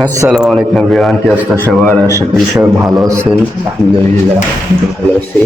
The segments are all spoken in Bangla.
আসসালামু আলাইকুম এভরিওয়ান, কি অবস্থা সবার? আশা করি সবাই ভালো আছেন। আলহামদুলিল্লাহ আমিও ভালো আছি।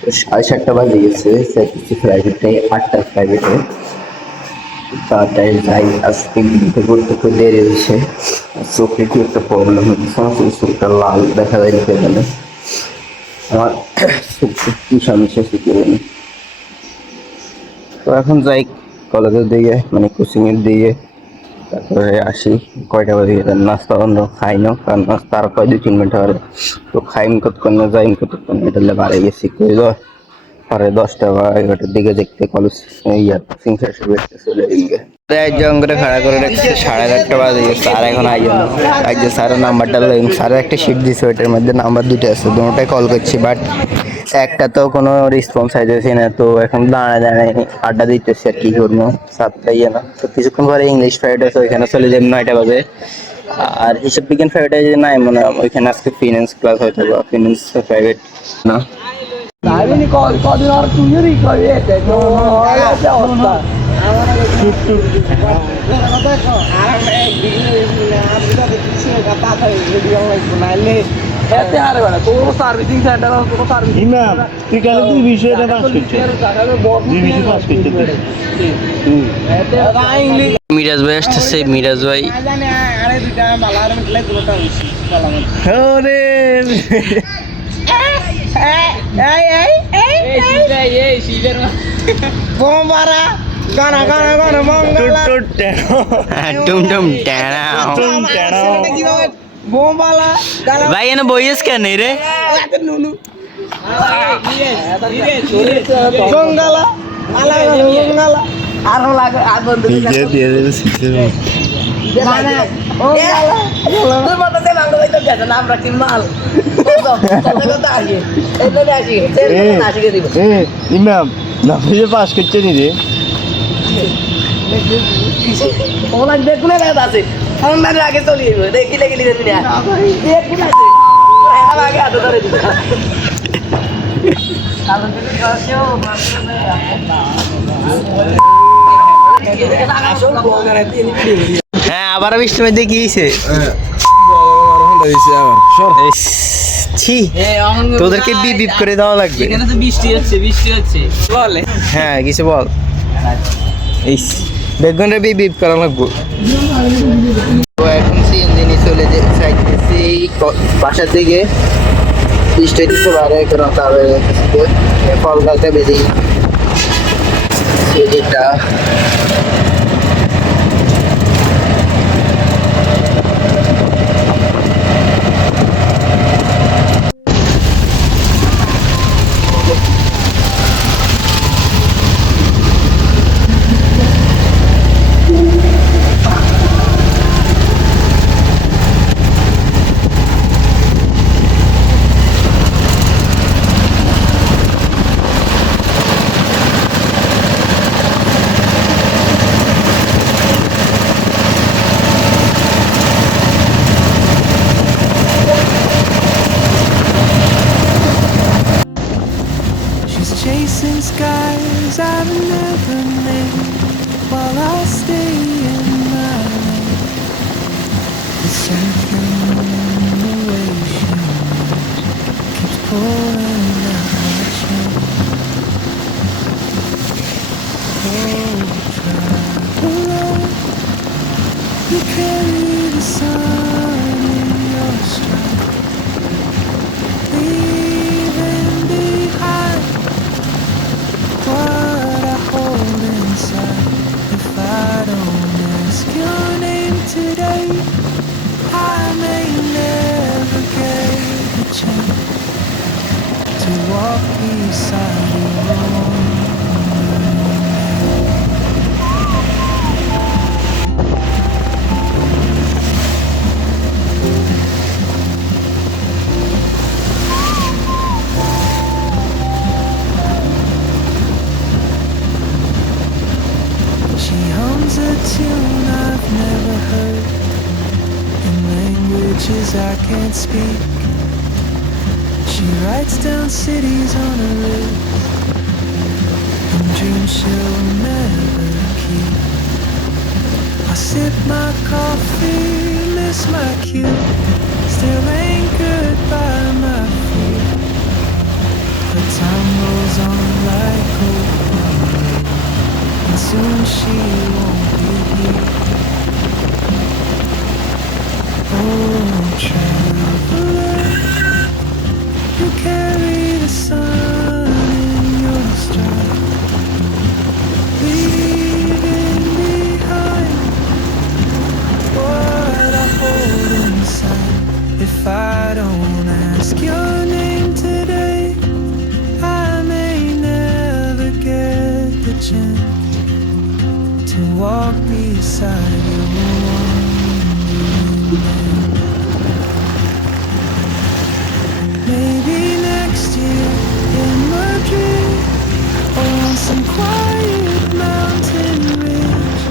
তো 7:30 বাজে গেছে, চাইতেছি ফ্লাইটে 8টার ফ্লাইটে। তাড়াতাড়ি যাই, আজকে ঘুরতে ঘুরতে একটু দেরি হয়েছে। চোখে কি একটা প্রবলেম হচ্ছে, আমার চোখটা লাল দেখা যায় এখানে। আমার চোখ কি সমস্যা কি জানি। তো এখন যাই কলেজের দিকে, মানে কোচিং এর দিকে। তারপরে আসি, কয়টা বাজে নাস্তা অন্য খাই না, কারণ নাস্তা আর কয় 2-3 মিনিট হবে। তো খাইম কতক্ষণ না যাইম কতক্ষণ, এটা বাড়ে গেছি কই পরে 10টা বা 11টার দিকে দেখতে কলেজ কোচিং শেষ হবে, চলে দিকে একজন করে খাড়া করে রাখছে। 8:30 বাজে গেছে, আর এখন আইজন স্যারের নাম্বারটা লইম। স্যারের একটা শিট দিছে, ওইটার মধ্যে নাম্বার দুটো আছে, দুটোটাই কল করছি, বাট একটা তো কোনো রেসপন্স আইতেছি না। তো এখন দাঁড়ায় দাঁড়ায় আড্ডা দিতেছি, আর কি করবো, সাতটা না। তো কিছুক্ষণ পরে ইংলিশ ফ্রাইড আছে, ওইখানে চলে যাই 9টা বাজে। আর হিসাব বিজ্ঞান ফ্রাইড নাই মনে হয়, ওইখানে আজকে ফিনান্স ক্লাস হয়তো, বা ফিনান্স প্রাইভেট না। ইমাম তুই কালে তুই বিষয়টা পাস করছিস, দুই বিষয় পাস করছিস। মিরাজ ভাই আসতেছে, মিরাজ ভাই। ভাই এনে বইস কেন রে? ইমাম না পাস করছে নি রে। আগে চলি দেখিলে গেলি হ্যাঁ, আবার বৃষ্টির মধ্যে কি হয়েছে? ছি, তোদেরকে বিপ করে দেওয়া লাগবে। এখানে তো বৃষ্টি হচ্ছে বলে। হ্যাঁ, কিছু বল। বেগুনটা বিপ করা লাগবো। তো এখন সিএনজি নিয়ে চলে যাইতেছি বাসার দিকে। বৃষ্টি দিতে পারে, কারণ তাহলে ফল গাছটা বেরিয়ে সেদিকটা। She's chasing skies I've never named while I stay in my lane. There's something in the way she moves, keeps pulling at my chain. Oh, traveler, you carry the sun in your stride, leaving behind what I hold inside. If I don't ask your name today, I may never get the chance to walk beside you. She hums a tune I've never heard in languages I can't speak. She writes down cities on a list and dreams she'll never keep. I sip my coffee, miss my you, still anchored by my feet. But time rolls on like open rain, and soon she won't be here. Oh, traveler, you carry the sun in your stride, leaving behind what I hold inside. If I don't ask your name today, I may never get the chance to walk beside you. Maybe next year in Madrid, or on some quiet mountain ridge.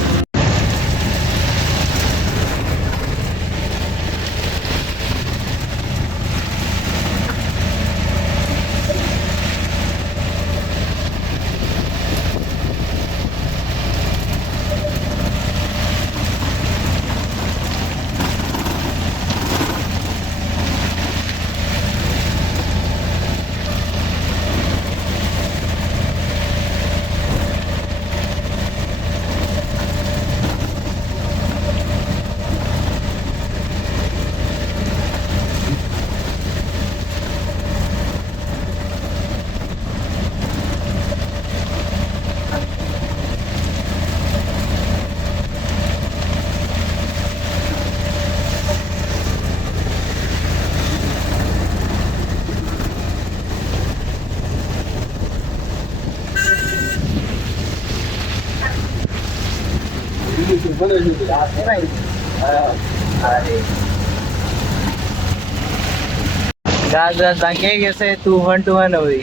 গাছ গাছ ভাঙিয়ে গেছে, তুফান টুফান ওই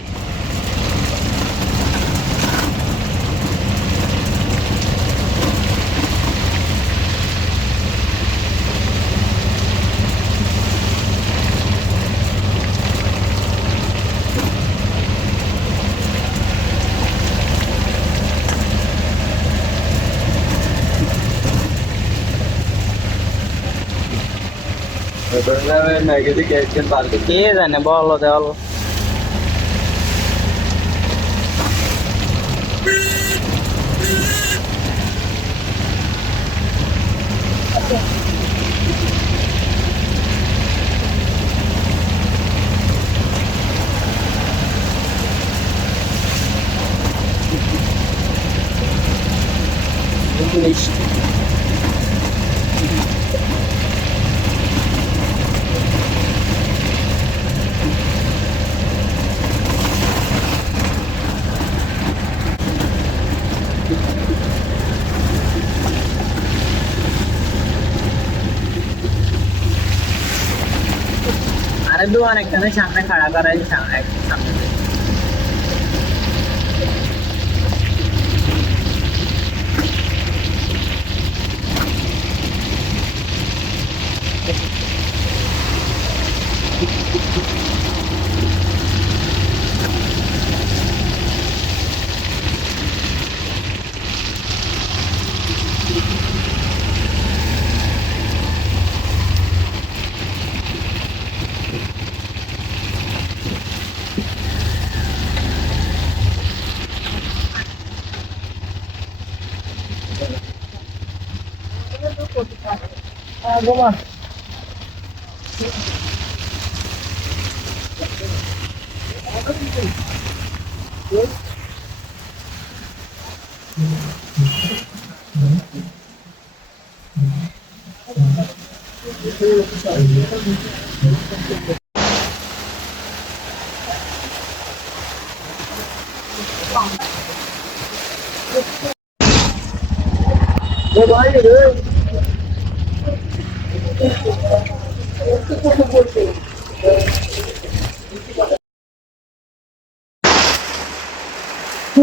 কে জানে, বলো দেওয়ালো। আরে দোকান এখানে সামনে খাড়া করাই সামনে সামনে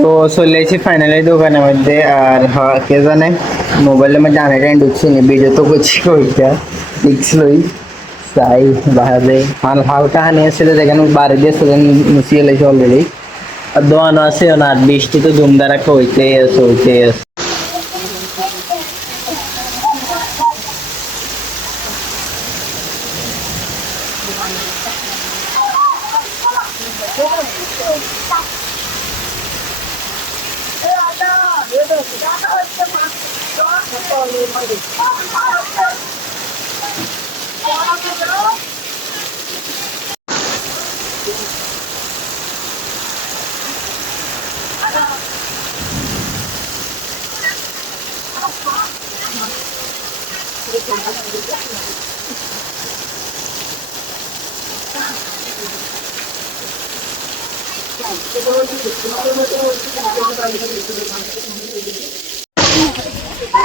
তো চলে এসেছি ফাইনালি দোকানের মধ্যে। আর কে জানে মোবাইলের মধ্যে আনাটাই ঢুকছি না, ভিডিও তো করছি ওইটা দেখছিলই তাই বাইরে হালকা হানি এসেছিল, যেখানে বাড়ি দিয়ে মুছিয়ে এলেছে অলরেডি। আর দোয়ানো আছে না, বৃষ্টি তো ধুমধারা হইতেই আছে হইতেই আছে।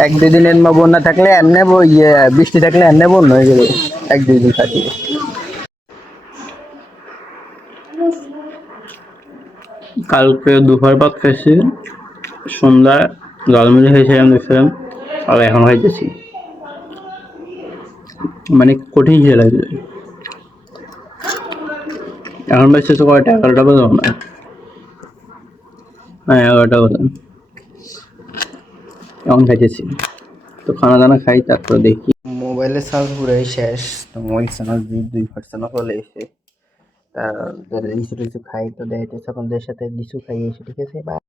এক দুই দিনের বন্যা থাকলে এমনি ইয়ে বৃষ্টি থাকলে এমনি বন্যা হয়ে যাবে এক দুই দিন থাকি। কালকে দুপুর ভাত খাইছি, সন্ধ্যায় ঝালমুড়ি খাইছিলাম দেখছিলাম, আর এখন খাইতেছি। মানে কঠিন খিদে লাগছে। এখন বাজছে তো কয়টা, 11টা বাজে না? হ্যাঁ 11টা বাজে। এখন খাইতেছি, তো খানা দানা খাই তারপরে দেখি। মোবাইলের চার্জ পুরাই শেষ, তো মোবাইল চার্জ 2% চলে এসে, তার লিচু টিচু খাই তো দেখাইতেছে আপনাদের সাথে, লিচু খাই এসে, ঠিক আছে।